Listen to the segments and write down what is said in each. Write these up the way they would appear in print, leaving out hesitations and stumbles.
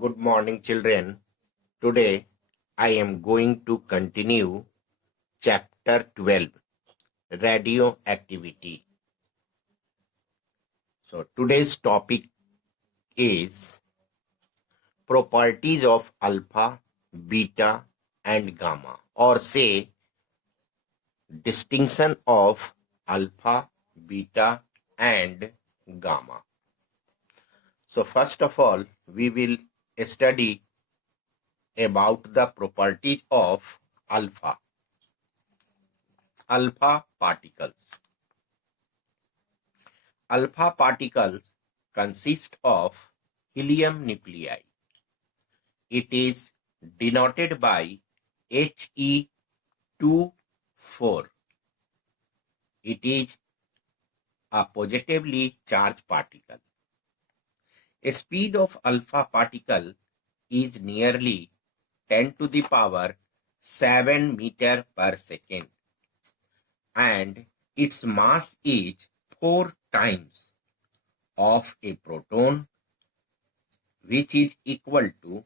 Good morning, children. Today I am going to continue chapter 12, radioactivity. So today's topic is properties of alpha, beta and gamma, or say distinction of alpha, beta and gamma. So first of all, we will study about the properties of alpha particles. Alpha particles consist of helium nuclei. It is denoted by He24. It is a positively charged particle. A speed of alpha particle is nearly 10 to the power 7 meter per second, and its mass is 4 times of a proton, which is equal to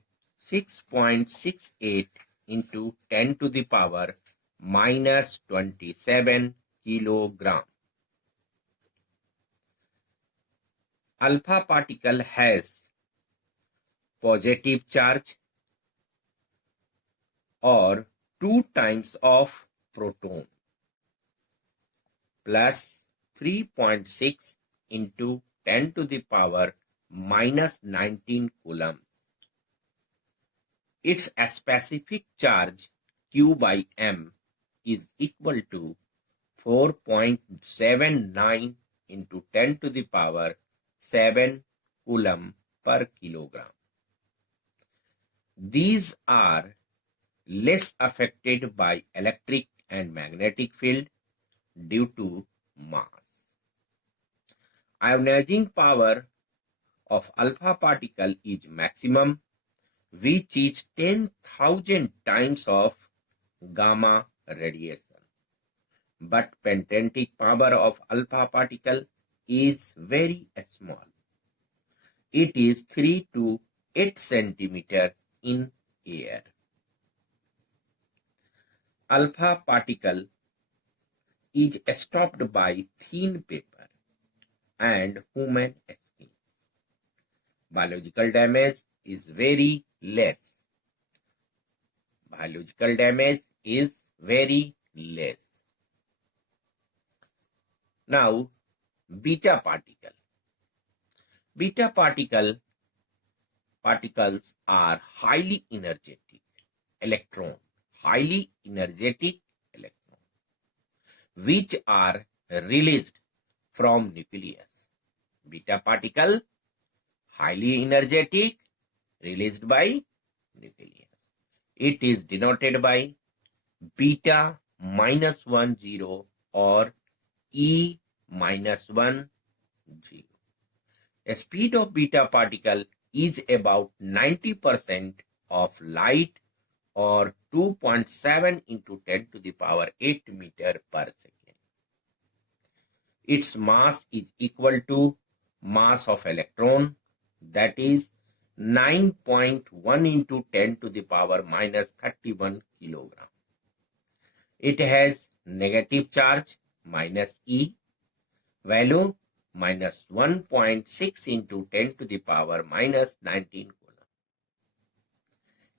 6.68 into 10 to the power minus 27 kilogram. Alpha particle has positive charge or 2 times of proton plus 3.6 into 10 to the power minus 19 coulomb. Its specific charge Q by M is equal to 4.79 into 10 to the power 7 coulomb per kilogram. These are less affected by electric and magnetic field due to mass. Ionizing power of alpha particle is maximum, which is 10,000 times of gamma radiation. But penetrating power of alpha particle is very small. It is 3 to 8 centimeter in air. Alpha particle is stopped by thin paper and human skin. Biological damage is very less. Biological damage is very less. Now, beta particle. Beta particles are highly energetic electron, which are released from nucleus. Beta particle, highly energetic, released by nucleus. It is denoted by beta minus 10 or E minus 10. The speed of beta particle is about 90% of light or 2.7 into 10 to the power 8 meter per second. Its mass is equal to mass of electron, that is 9.1 into 10 to the power minus 31 kilogram. It has negative charge minus E, value minus 1.6 into 10 to the power minus 19 coulomb.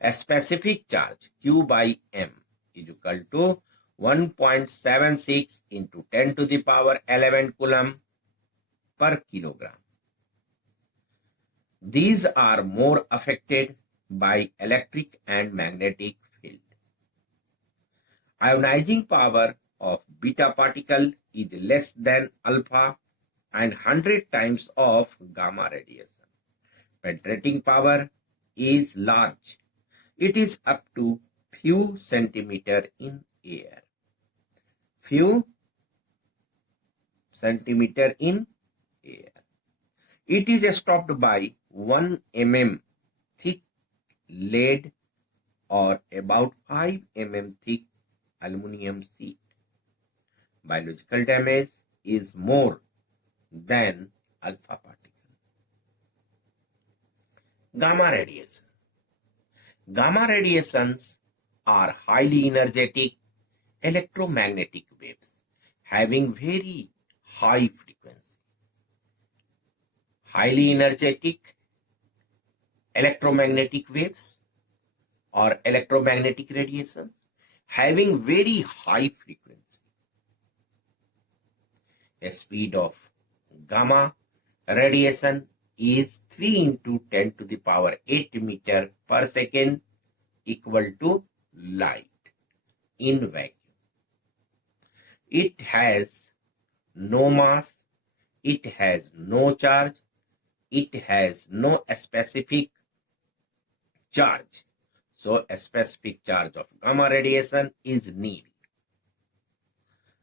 A specific charge Q by M is equal to 1.76 into 10 to the power 11 coulomb per kilogram. These are more affected by electric and magnetic field. Ionizing power of beta particle is less than alpha and 100 times of gamma radiation. Penetrating power is large. It is up to few centimeter in air. Few centimeter in air. It is stopped by 1 mm thick lead or about 5 mm thick aluminum sheet. Biological damage is more than alpha particle. Gamma radiation. Gamma radiations are highly energetic electromagnetic waves having very high frequency. Highly energetic electromagnetic waves or electromagnetic radiation having very high frequency. The speed of gamma radiation is 3 into 10 to the power 8 meter per second equal to light in vacuum. It has no mass, it has no charge, it has no specific charge. So a specific charge of gamma radiation is nil.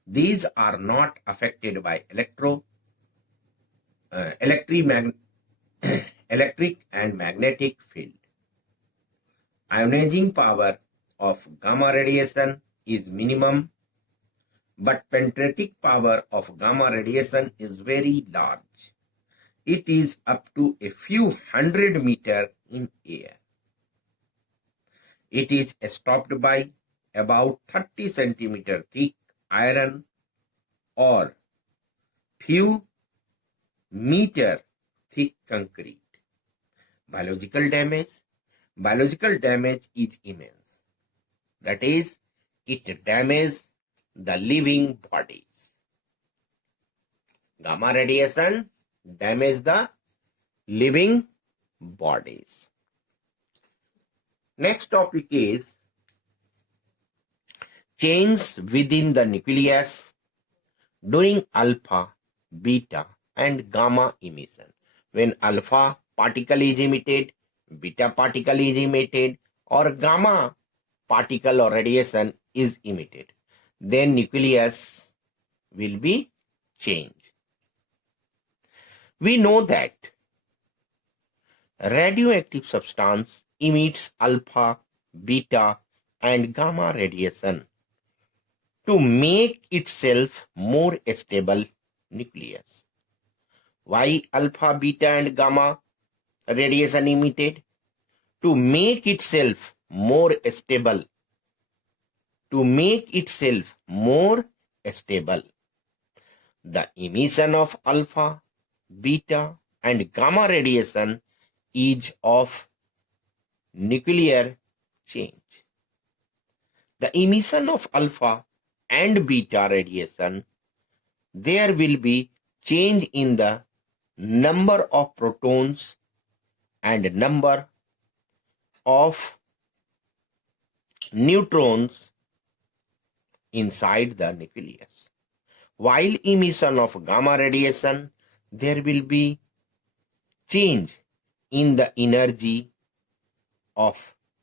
These are not affected by electric and magnetic field. Ionizing power of gamma radiation is minimum, but penetrating power of gamma radiation is very large. It is up to a few hundred meters in air. It is stopped by about 30 centimeter thick iron or few meter thick concrete. Biological damage is immense. That is, it damages the living bodies. Gamma radiation damages the living bodies. Next topic is change within the nucleus during alpha, beta and gamma emission. When alpha particle is emitted, beta particle is emitted or gamma particle or radiation is emitted, then nucleus will be changed. We know that radioactive substance emits alpha, beta and gamma radiation to make itself more stable nucleus. Why alpha, beta and gamma radiation emitted? To make itself more stable. To make itself more stable. The emission of alpha, beta and gamma radiation is of nuclear change. The emission of alpha and beta radiation, there will be change in the number of protons and number of neutrons inside the nucleus. While emission of gamma radiation, there will be change in the energy of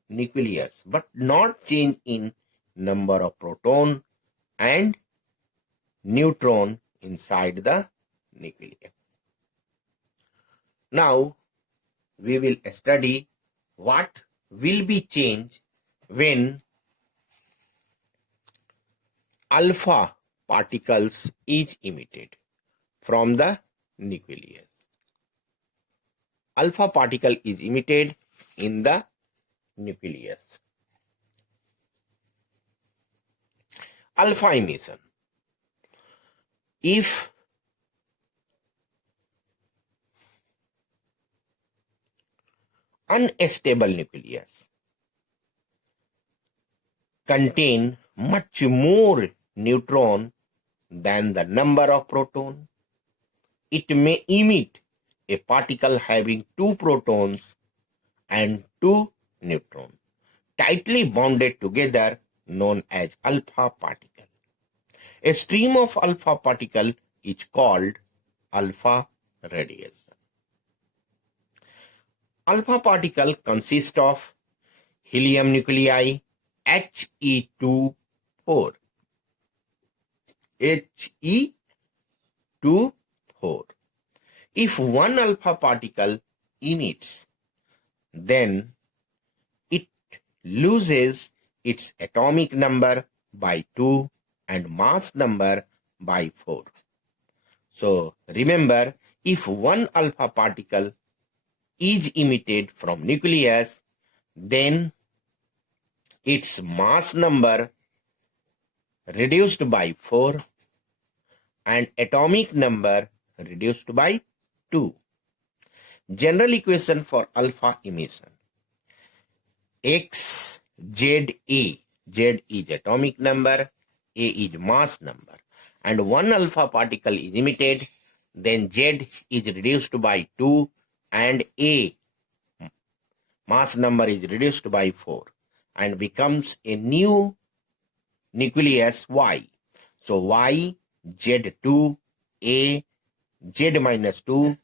nucleus, but not change in number of proton and neutron inside the nucleus. Now we will study what will be changed when alpha particles is emitted from the nucleus. Alpha particle is emitted in the nucleus. Alpha emission. If unstable nucleus contain much more neutron than the number of proton, it may emit a particle having 2 protons and 2 neutrons tightly bonded together, known as alpha particle. A stream of alpha particle is called alpha radiation. Alpha particle consists of helium nuclei He24. He24. If one alpha particle emits, then it loses its atomic number by 2 and mass number by 4. So remember, if one alpha particle is emitted from nucleus, then its mass number reduced by 4 and atomic number reduced by 2. General equation for alpha emission. X, Z, A. Z is atomic number, A is mass number. And one alpha particle is emitted, then Z is reduced by 2 and A mass number is reduced by 4 and becomes a new nucleus Y. So Y, Z2, A, Z minus 2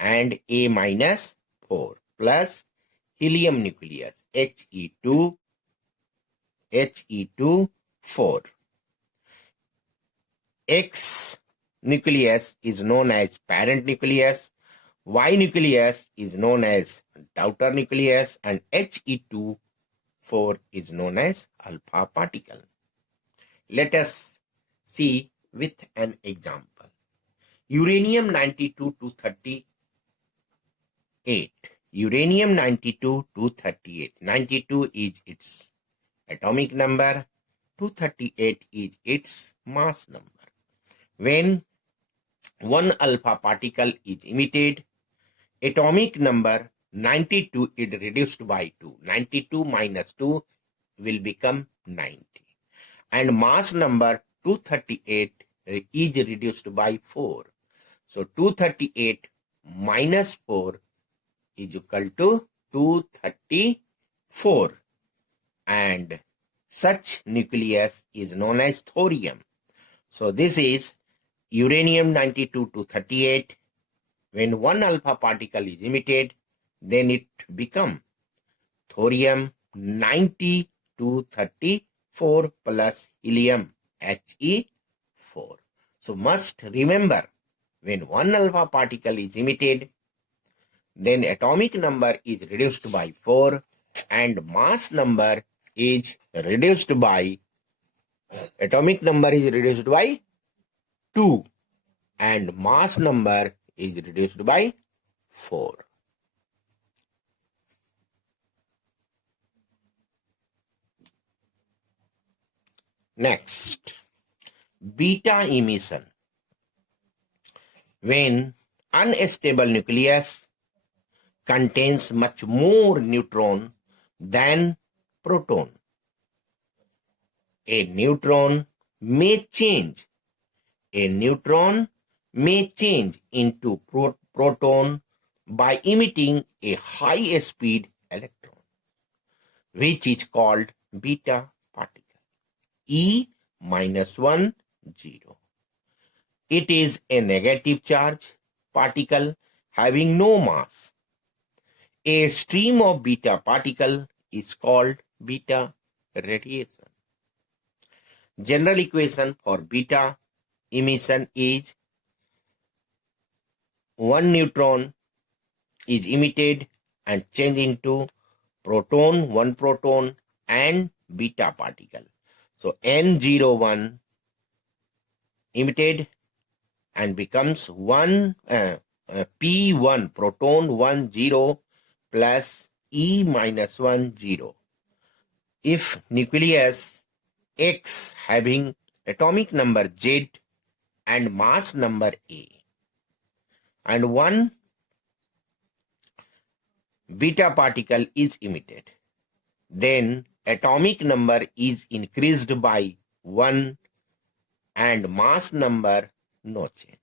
and A minus 4 plus helium nucleus He2, 4. X nucleus is known as parent nucleus, Y nucleus is known as daughter nucleus, and He2, 4 is known as alpha particle. Let us see with an example. Uranium 92-238. Uranium 92-238. 92 is its atomic number, 238 is its mass number. When one alpha particle is emitted, atomic number 92 is reduced by 2. 92 minus 2 will become 90. And mass number 238 is reduced by 4. So 238 minus 4 is equal to 234. And such nucleus is known as thorium. So this is uranium 92-238. When one alpha particle is emitted, then it becomes thorium 90-234 plus helium He4. So must remember, when one alpha particle is emitted, then atomic number is reduced by 4 and mass number is reduced by, atomic number is reduced by 2 and mass number is reduced by 4. Next, beta emission. When unstable nucleus contains much more neutron than proton, a neutron may change into proton by emitting a high speed electron, which is called beta particle. E minus 1, 0. It is a negative charge particle having no mass. A stream of beta particle is called beta radiation. General equation for beta emission is one neutron is emitted and changed into proton, one proton and beta particle. So N01 emitted and becomes P1 proton 1 0 plus E minus 1 0. If nucleus X having atomic number Z and mass number A and one beta particle is emitted, then atomic number is increased by 1 and mass number no change.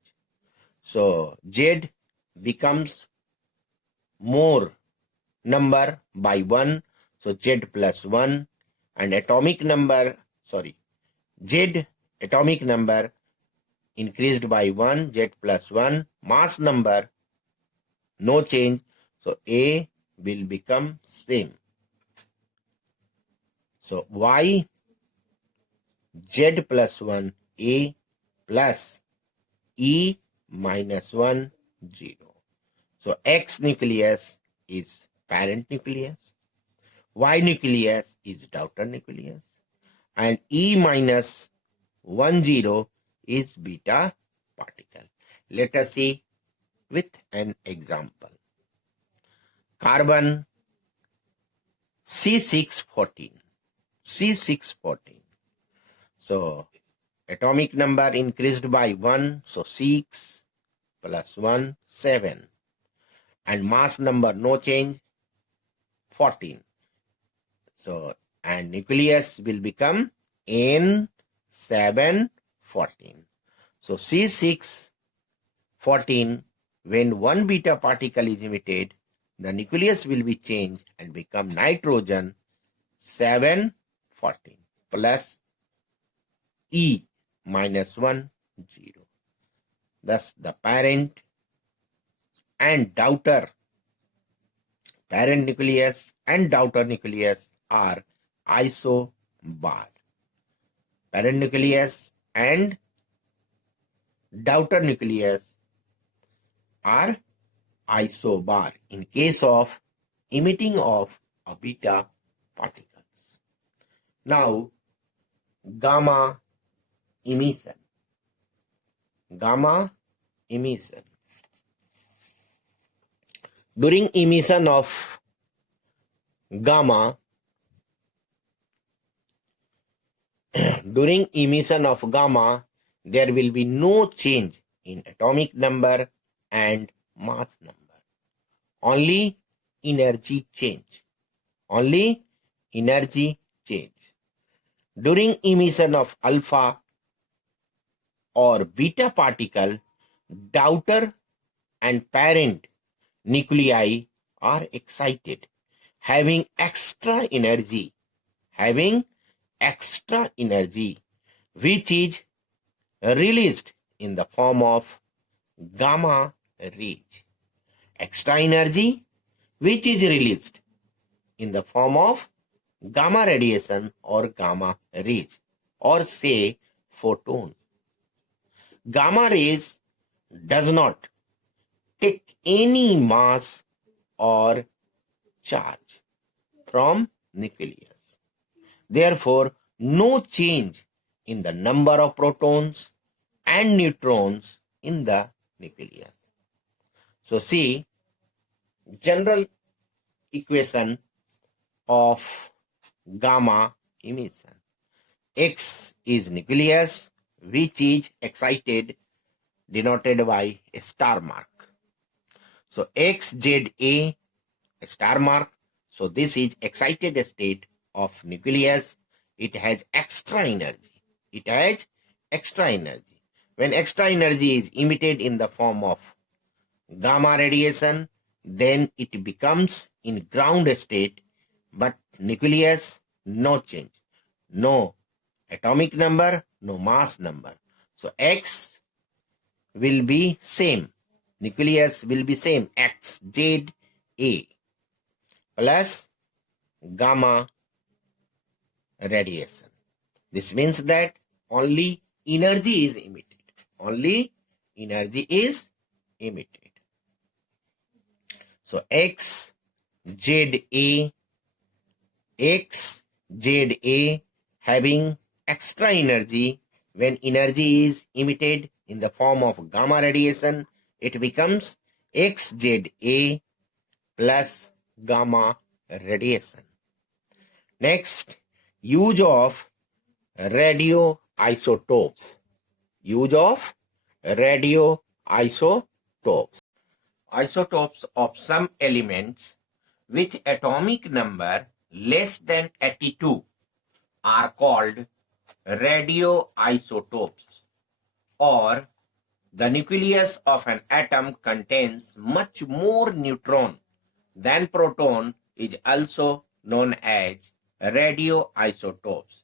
So Z becomes more number by 1, so Z plus 1 and atomic number, Z atomic number increased by 1, Z plus 1, mass number no change, so A will become same. So Y Z plus 1 A plus E minus 1 0. So X nucleus is parent nucleus, Y nucleus is daughter nucleus, and E minus 1 0 is beta particle. Let us see with an example. Carbon C614. C614. So atomic number increased by 1, so 6 plus 1, 7. And mass number no change, 14. So, and nucleus will become N714. So C614, when one beta particle is emitted, the nucleus will be changed and become nitrogen 714 plus E minus 1, 0. Thus the parent and daughter, parent nucleus and daughter nucleus are isobar. Parent nucleus and daughter nucleus are isobar in case of emitting of a beta particles. Now, gamma emission. Gamma emission. During emission of gamma, there will be no change in atomic number and mass number. Only energy change. Only energy change. During emission of alpha or beta particle, daughter and parent nuclei are excited, having extra energy, which is released in the form of gamma rays. Extra energy which is released in the form of gamma radiation or gamma rays, or say photon. Gamma rays does not take any mass or charge from nucleus. Therefore, no change in the number of protons and neutrons in the nucleus. So see, general equation of gamma emission. X is nucleus which is excited, denoted by a star mark. So XZA, a star mark. So this is excited state of nucleus. It has extra energy. When extra energy is emitted in the form of gamma radiation, then it becomes in ground state, but nucleus no change, no atomic number, no mass number. So X will be same, nucleus will be same, XZA plus gamma radiation. This means that only energy is emitted. So XZA having extra energy, when energy is emitted in the form of gamma radiation, it becomes XZA plus gamma radiation. Next, use of radioisotopes. Isotopes of some elements with atomic number less than 82 are called radioisotopes. Or the nucleus of an atom contains much more neutron than proton is also known as radioisotopes.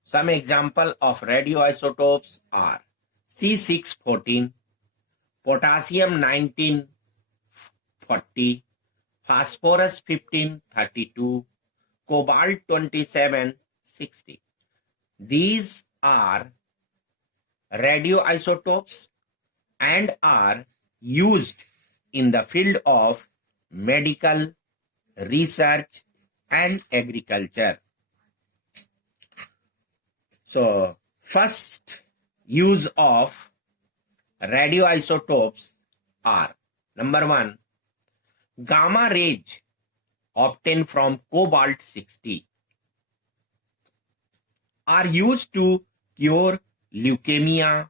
Some example of radioisotopes are C614, potassium 1940, phosphorus 1532, cobalt 2760. These are radioisotopes and are used in the field of medical research and agriculture. So, first use of radioisotopes are, number 1, gamma rays obtained from cobalt 60. are used to cure leukemia,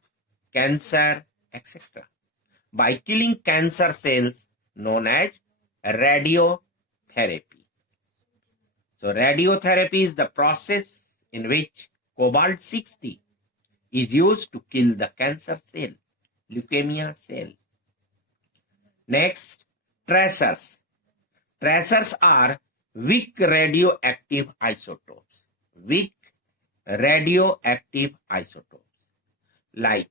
cancer, etc. by killing cancer cells known as radiotherapy. So radiotherapy is the process in which cobalt-60 is used to kill the cancer cell, leukemia cell. Next, tracers. Tracers are weak radioactive isotopes. Weak radioactive isotopes like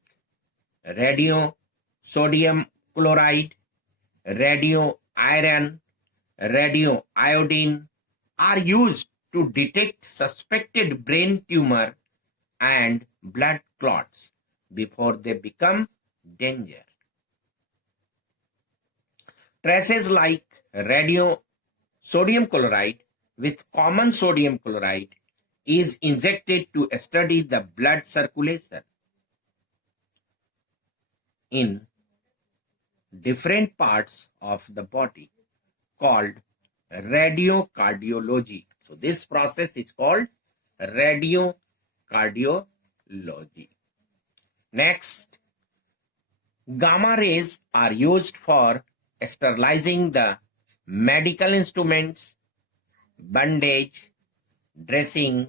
sodium chloride, radioiron, radioiodine are used to detect suspected brain tumor and blood clots before they become danger. Traces like sodium chloride with common sodium chloride is injected to study the blood circulation in different parts of the body called radiocardiology. So this process is called radiocardiology. Next, gamma rays are used for sterilizing the medical instruments, bandage, dressing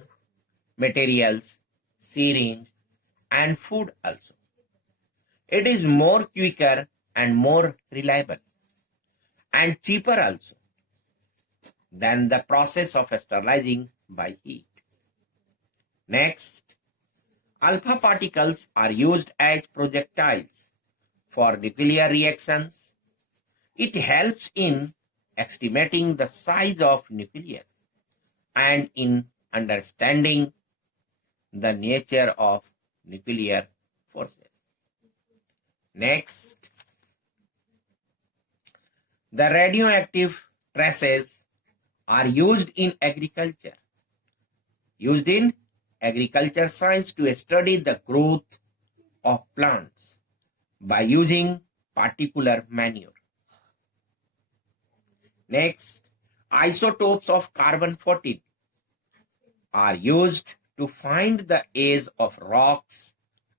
materials, syringe, and food also. It is more quicker and more reliable and cheaper also than the process of sterilizing by heat. Next, alpha particles are used as projectiles for nuclear reactions. It helps in estimating the size of nucleus and in understanding the nature of nuclear forces. Next, the radioactive traces are used in agriculture. Used in agriculture science to study the growth of plants by using particular manure. Next, isotopes of carbon-14 are used to find the age of rocks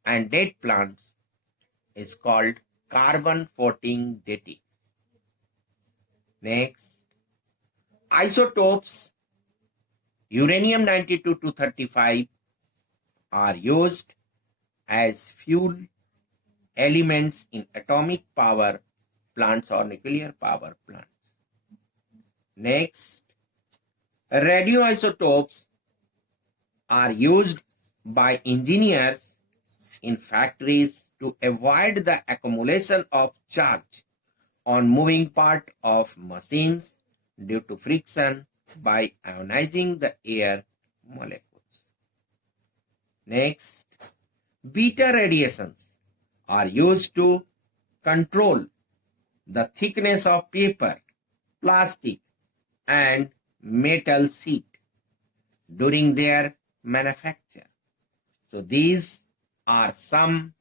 and dead plants is called carbon-14 dating. Next, isotopes uranium-92-235 are used as fuel elements in atomic power plants or nuclear power plants. Next, radioisotopes are used by engineers in factories to avoid the accumulation of charge on moving part of machines due to friction by ionizing the air molecules. Next, beta radiations are used to control the thickness of paper, plastic, and metal sheet during their manufacture. So these are some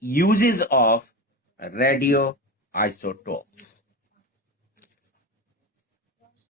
uses of radioisotopes.